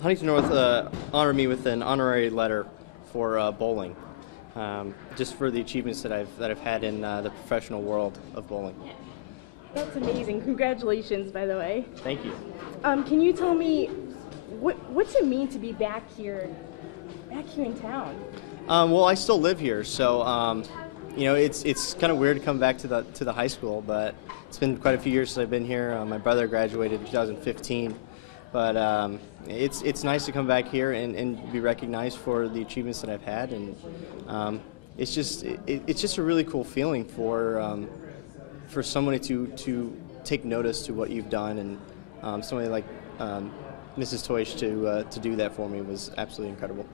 Huntington North honored me with an honorary letter for bowling, just for the achievements that I've had in the professional world of bowling. That's amazing. Congratulations, by the way. Thank you. Can you tell me what's it mean to be back here in town? Well, I still live here, so it's kind of weird to come back to the high school, but it's been quite a few years since I've been here. My brother graduated in 2015, but it's nice to come back here and be recognized for the achievements that I've had, and it's just a really cool feeling for somebody to take notice to what you've done, and somebody like Mrs. Toish to do that for me was absolutely incredible.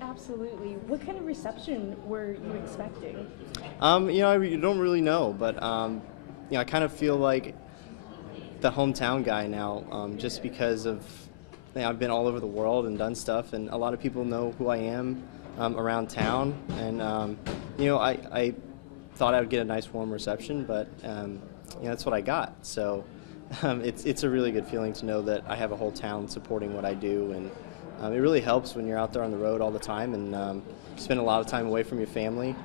Absolutely. What kind of reception were you expecting? I don't really know, but I kind of feel like the hometown guy now, just because of I've been all over the world and done stuff, and a lot of people know who I am around town, and I thought I would get a nice warm reception, but that's what I got. So it's a really good feeling to know that I have a whole town supporting what I do, and it really helps when you're out there on the road all the time and spend a lot of time away from your family,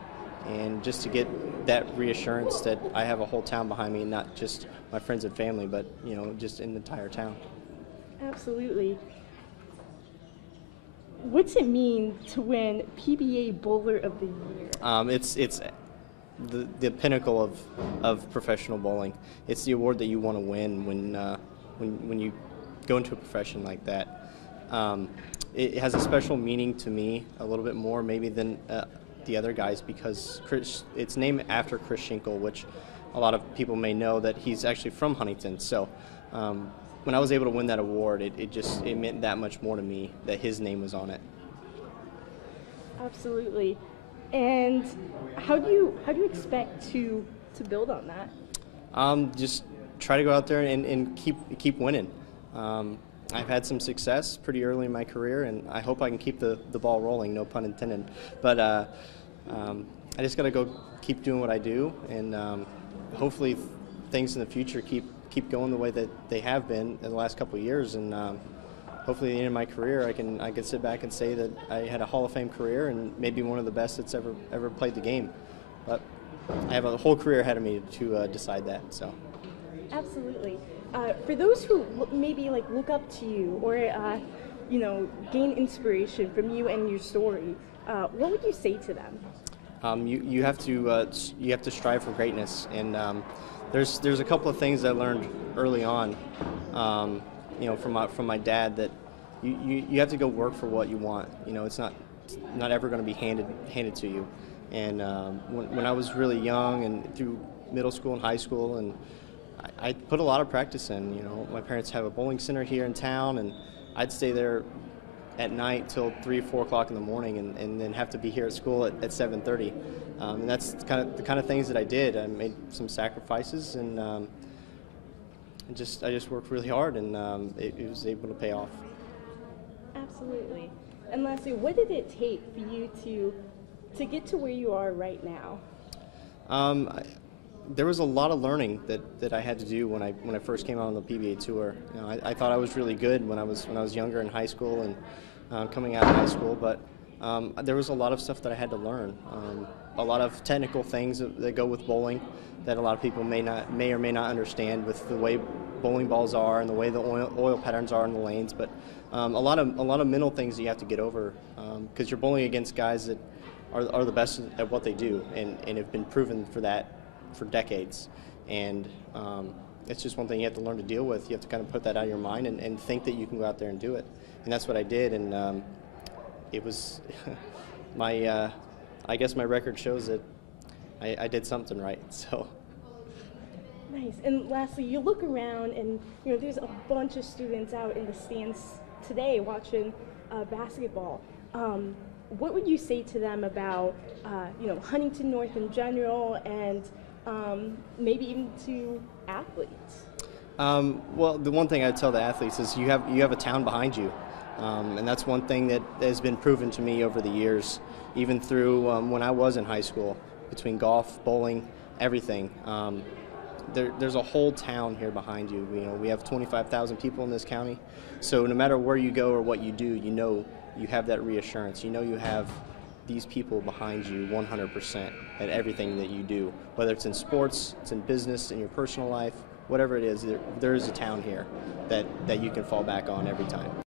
and just to get that reassurance that I have a whole town behind me, not just my friends and family, but just in the entire town. Absolutely. What's it mean to win PBA Bowler of the Year? It's the pinnacle of professional bowling. It's the award that you want to win when you go into a profession like that. It has a special meaning to me, a little bit more maybe than the other guys, because it's named after Chris Schinkel, which a lot of people may know that he's actually from Huntington. So when I was able to win that award, it meant that much more to me that his name was on it. Absolutely. And how do you expect to build on that? Just try to go out there and keep winning. I've had some success pretty early in my career, and I hope I can keep the ball rolling, no pun intended. But I just got to keep doing what I do, and hopefully things in the future keep going the way that they have been in the last couple of years, and hopefully at the end of my career I can sit back and say that I had a Hall of Fame career and maybe one of the best that's ever played the game. But I have a whole career ahead of me to decide that. So. Absolutely. For those who maybe look up to you or gain inspiration from you and your story, what would you say to them? You have to strive for greatness, and there's a couple of things I learned early on, from my dad, that you have to go work for what you want. It's not ever going to be handed to you. And when I was really young and through middle school and high school, and I put a lot of practice in. My parents have a bowling center here in town, and I'd stay there at night till 3 or 4 o'clock in the morning, and then have to be here at school at 7:30. And that's the kind of things that I did. I made some sacrifices, and I just worked really hard, and it was able to pay off. Absolutely. And lastly, what did it take for you to get to where you are right now? There was a lot of learning that I had to do when I first came out on the PBA tour. I thought I was really good when I was younger in high school and coming out of high school, but there was a lot of stuff that I had to learn. A lot of technical things that go with bowling that a lot of people may or may not understand, with the way bowling balls are and the way the oil patterns are in the lanes. But a lot of mental things that you have to get over, because you're bowling against guys that are the best at what they do and have been proven for that for decades, and it's just one thing you have to learn to deal with. You have to kind of put that out of your mind and think that you can go out there and do it, and that's what I did. And it was I guess my record shows that I did something right. So nice. And lastly, you look around and there's a bunch of students out in the stands today watching basketball. What would you say to them about Huntington North in general, and maybe even to athletes? Well, the one thing I'd tell the athletes is you have a town behind you, and that's one thing that has been proven to me over the years, even through when I was in high school, between golf, bowling, everything. there's a whole town here behind you. We have 25,000 people in this county, so no matter where you go or what you do, you have that reassurance. You have these people behind you 100% at everything that you do, whether it's in sports, it's in business, in your personal life, whatever it is. There is a town here that you can fall back on every time.